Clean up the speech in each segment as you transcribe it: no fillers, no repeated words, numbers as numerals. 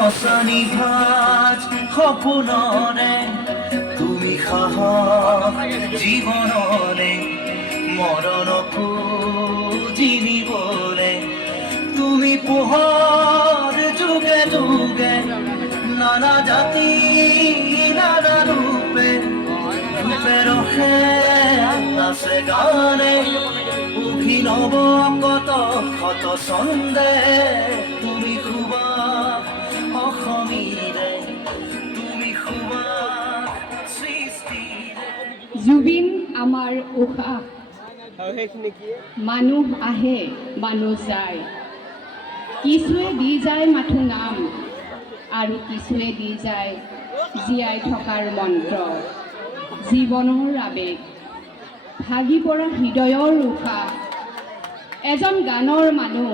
খচনি ভাজ সপোনৰে তুমি সাহস জীৱনৰে মৰণকো জিনিবলে তুমি পোহৰ যুগে যুগে নানা জাতি নানা ৰূপে ৰূপে ৰখে আছে গানে অভিনৱ কত শত ছন্দে তুমি খুবা অসমীৰে তুমি খুবা সৃষ্টিৰে জুবিন আমাৰ উশাহ মানুহ আহে মানুহ যায় কিছুৱে দি যায় মাথো নাম আৰু কিছুৱে দি যায় জীয়াই থকাৰ মন্ত্ৰ জীৱনৰ আবেগ ভাগি পৰা হৃদয়ৰ উশাহ এজন গানৰ মানুহ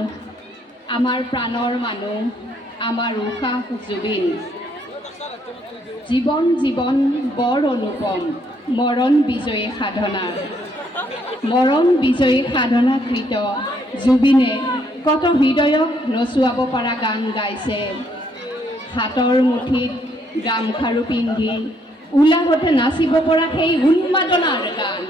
আমাৰ প্ৰাণৰ মানুহ আমাৰ উশাহ জুবিন জীৱন জীৱন বৰ অনুপম মৰণ বিজয়ী সাধনাকৃত জুবিনে কত হৃদয়ক নচুৱাব পৰা গান গাইছে হাতৰ মুঠিত গামখাৰু পিন্ধি উলাহতে নাচিব পৰা সেই উন্মাদনাৰ গান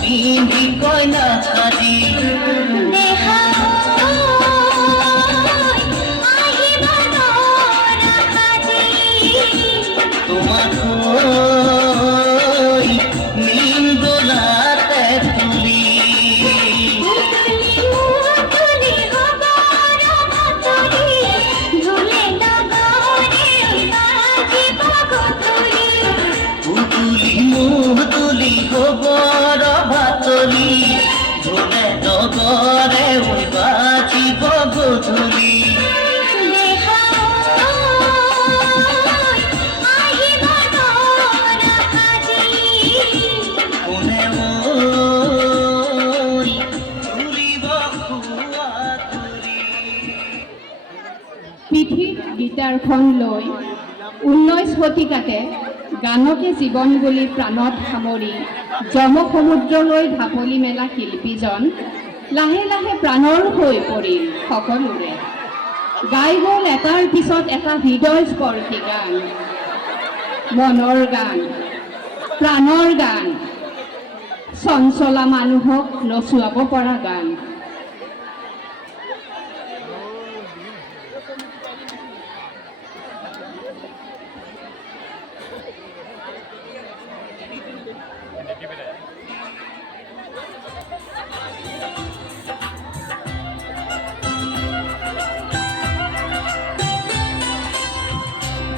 পিন্ধি কইনা সাজি তোমাক নীল দোলাতে তুলি পুতুলি মুহ তুলি খবৰ ভাতলি ঢোলে ডগৰে বাজিব গধূলি কোনে তুলিব খোৱা তুলি পিঠিত গীটাৰখন লৈ 19 শতিকাতে গানকে জীৱন বুলি প্ৰাণত সামৰি যমসমুদ্ৰলৈ ঢাপলি মেলা শিল্পীজন লাহে লাহে প্ৰাণৰ হৈ পৰিল সকলোৰে গাই গ'ল এটাৰ পিছত এটা হৃদয়স্পৰ্শী গান মনৰ গান প্ৰাণৰ গান চঞ্চলা মানুহক নচুৱাব পৰা গান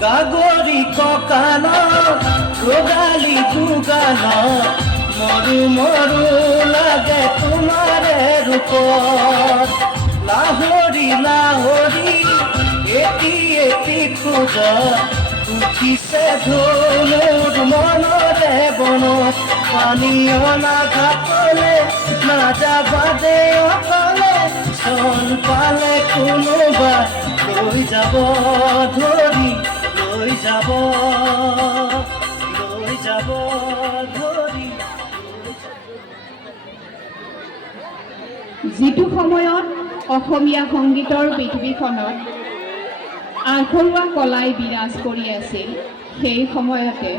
গাগৰি কঁকালত ৰগালি দুগালত মৰু মৰু লাগে তোমাৰে ৰূপত লাহৰি লাহৰি এটি এটি খোজত উঠিছে ঢোলৰ মনৰে বনত পানী অনা ঘাটলে নাযাবা দে অকলে চন পালে কোনোবা লৈ যাব ধৰি লৈ যাব ধৰি যিটো সময়ত অসমীয়া সংগীতৰ পৃথিৱীখনত আখৰুৱা কলাই বিৰাজ কৰি আছিল সেই সময়তে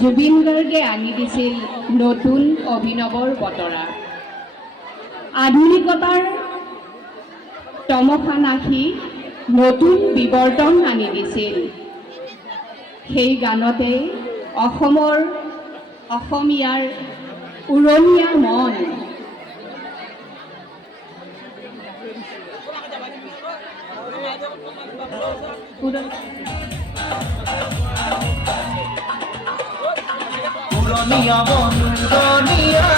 জুবিন গাৰ্গে আনি দিছিল নতুন অভিনৱৰ বতৰা আধুনিকতাৰ তমসা নাশি নতুন বিৱৰ্তন আনি দিছিল সেই গানতে অসমীয়াৰ উৰণীয়া মন পুরনিয়া বন্ধনিয়া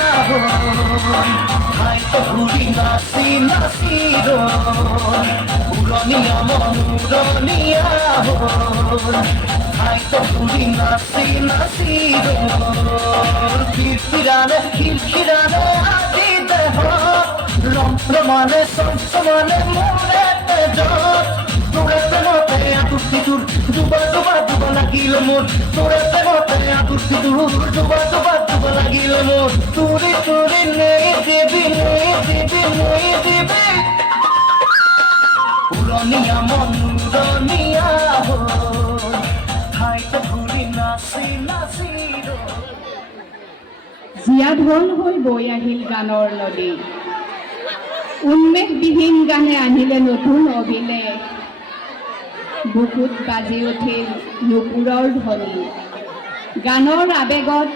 হয়তো ঘুরি নাচি নাচি পুরনিয়া বন্ধনিয়া হয়তো ঘুরি নাচি নাচি খিরখিরানে আজি দেহ রমরমানে সবসমানে মনে তেজত তোরে মতে আতুর সিঁদুর ডুবা ডুবা ডুবা লাগিল মোর তোরে মতে আতুর সিঁদুর ডুবা ডুবা ডুবা লাগিল মোর তুরে তুরে নেই দেবী পুরনিয়া মন্দনিয়া হাইতে ঘুরি নাচি নাচি জীয়া ঢল হৈ বৈ আহিল গানৰ নদী উন্মেষবিহীন গানে আহিলে নতুন অভিলেখ বুকুত বাজি উঠিল নুপুৰৰ ধ্বনি গানৰ আবেগত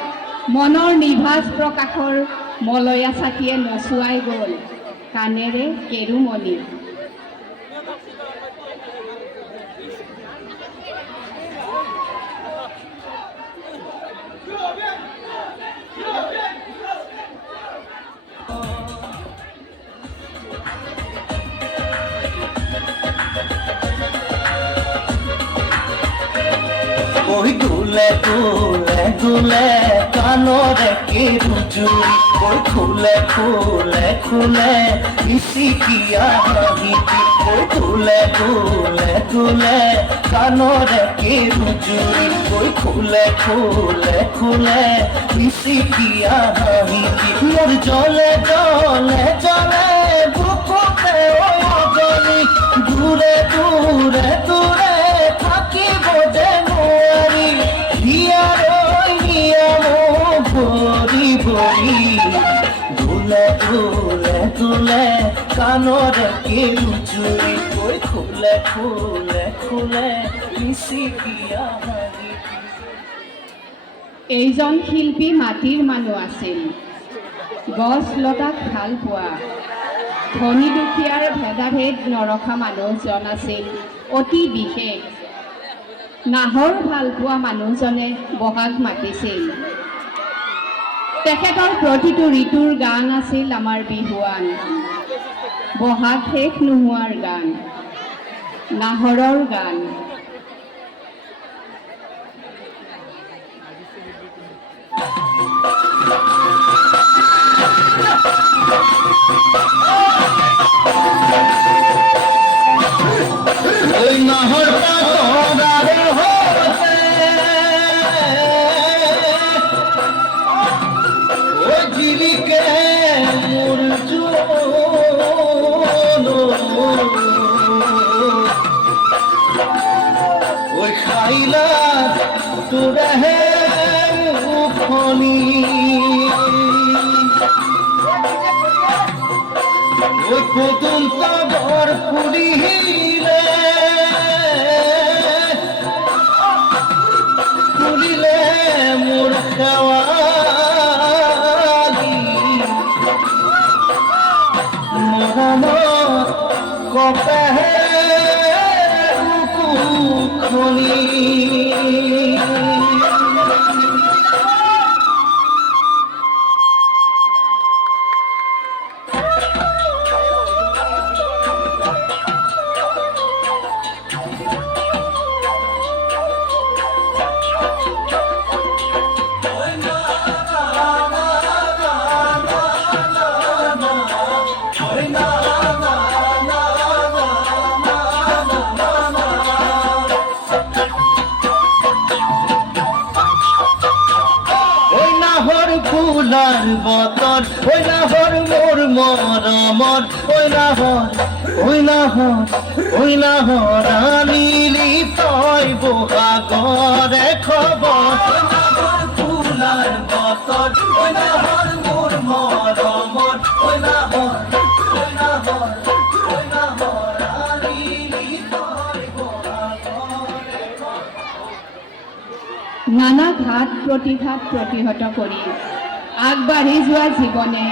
মনৰ নিভাঁজ প্ৰকাশৰ মলয়া চাকিয়ে নচুৱাই গ'ল কাণেৰে কেৰুমণি ওই দুলে দুলে দুলে কানরে কে রুজুরি ওই খুলে খুলে খুলে ইসি কিয়া হাহিতি ওই দুলে দুলে দুলে কানরে কে রুজুরি ওই খুলে খুলে খুলে ইসি কিয়া হাহিতি মোর জলে জলে জলে বুকুতে ওই অগনি দূরে দূরে দূরে থাকিব যেন দুলে দুলে দুলে কানরে কে রুজুরি ওই খুলে খুলে খুলে মিশি কিয়া এইজন শিল্পী মাটিৰ মানুহ আছিল গছ লতাক ভাল পোৱা ধনী দুখীয়াৰ ভেদাভেদ নৰখা মানুহজন আছিল অতি বিশেষ নাহৰ ভাল পোৱা মানুহজনে বহাগ মাতিছিল তেখেতৰ প্ৰতিটো ঋতুৰ গান আছিল আমাৰ বিহুৱান বহাগ শেষ নোহোৱাৰ গান নাহৰৰ গান ওই নাহর ওই খাইলা তো রহে ফনি ওই প্রথম তবর পুরিলে পুরিলে মোর খাওয়া মোহাম্মদ কপে খনি ফুলার বতর ওই নাহর মোর মরমর ওই নাহর আনিলি তয় বহাগরে খবর ফুলার বতর ওই নাহর মোর মরমর ওই নাহর আনিলি তয় বহাগরে নানা ঘাত প্ৰতিঘাত প্ৰতিহত কৰি আগবাঢ়ি যোৱা জীৱনে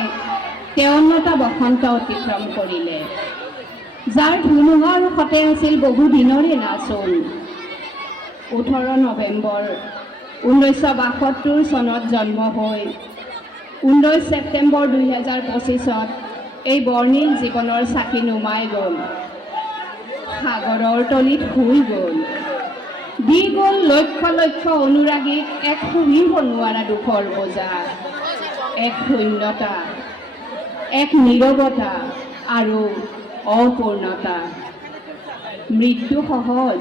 53টা বসন্ত অতিক্ৰম কৰিলে যাৰ ধুমুহাৰ সতে আছিল বহু দিনৰে নাচোন। 18 নৱেম্বৰ 1972 চনত জন্ম হৈ 19 ছেপ্টেম্বৰ 2025 এই বৰ্ণিল জীৱনৰ চাকি নুমাই গ'ল, সাগৰৰ তলিত শুই গ'ল, দি গ'ল লক্ষ লক্ষ অনুৰাগীক এক শুনিব নোৱাৰা দুখৰ বোজা, এক শূন্যতা, এক নীৰৱতা আৰু অপূৰ্ণতা। মৃত্যু সহজ,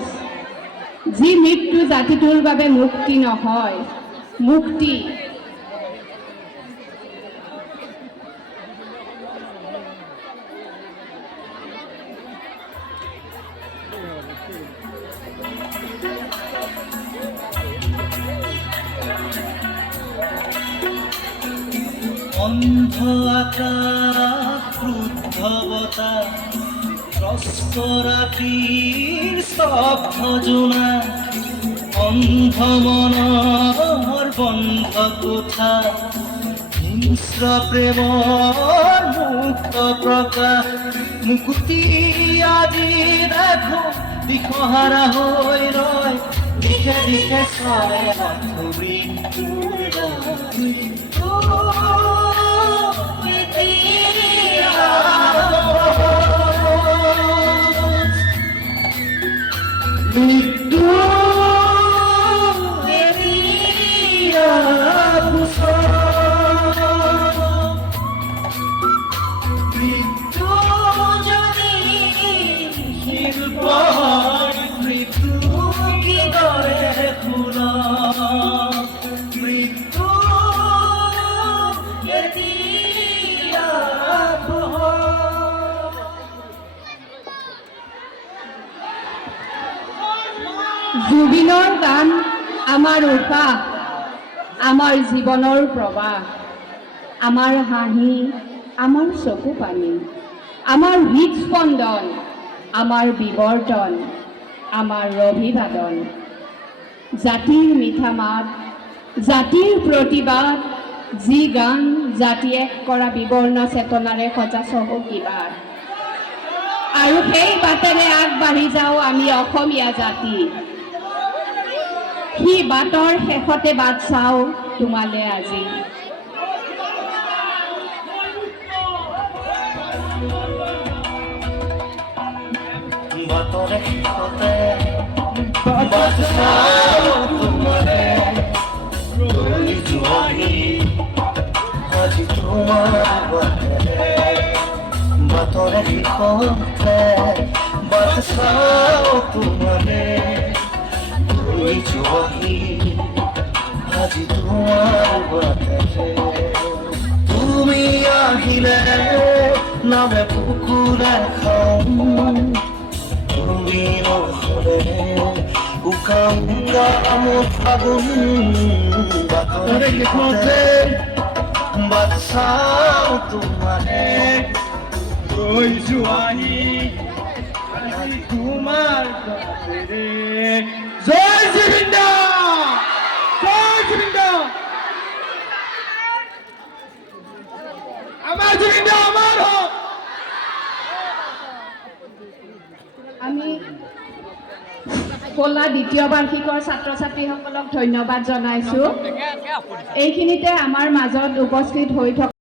যি মৃত্যু জাতিটোৰ বাবে মুক্তি নহয়, মুক্তি। অন্ধ আকাশ ক্ৰুদ্ধ বতাহ ত্ৰস্ত ৰাতিৰ স্তব্ধ জোনা, অন্ধ মনৰ বন্ধ কোঠা, হিংস্ৰ প্ৰেমৰ মুক্ত প্ৰকাশ, মুকুতি আজি দেখো দিশহাৰা হৈ ৰয়, দিশে দিশে চলে মৃত্যু মৃত্যু যদি শিল্প মৃত্যু কি দৰে ফুল, মৃত্যু এতিয়া জুবিনৰ গান আমাৰ উশাহ, আমাৰ জীৱনৰ প্ৰবাহ, আমাৰ হাঁহি, আমাৰ চকু পানী, আমাৰ হৃদস্পন্দন, আমাৰ বিৱৰ্তন, আমাৰ অভিবাদন। জাতিৰ মিঠা মাত, জাতিৰ প্ৰতিবাদ, যি গান জাতি এক কৰা বিবৰ্ণ চেতনাৰে সজা চহকী বাট। আৰু সেই বাটেৰে আগবাঢ়ি যাওঁ আমি অসমীয়া জাতি। সি বাটৰ শেষতে বাট চাওঁ তোমালে আজি। বাটৰে শেষতে বাট চাওঁ তোমালে, ৰৈ যোৱাহি আজি তোমাৰ বাটেৰে, বাটৰে শেষতে বাট চাওঁ তোমালে, ৰৈ যোৱাহি আজি তোমাৰ বাটেৰে, তুমি আহিলে নামে পুকুৰে খাওঁ, তুমি নহ'লে উকাম উকাম ফাগুন, বাটৰে শেষতে বাট চাওঁ তোমালে, ৰৈ যোৱাহি আজি তোমাৰ বাটেৰে। জয় জুবিন দা, জয় জুবিন দা, আমাৰ জুবিন দা আমাৰ হওক। আমি কলা দ্বিতীয় বাৰ্ষিকৰ ছাত্ৰ ছাত্ৰীসকলক ধন্যবাদ জনাইছোঁ। এইখিনিতে আমাৰ মাজত উপস্থিত হৈ থকা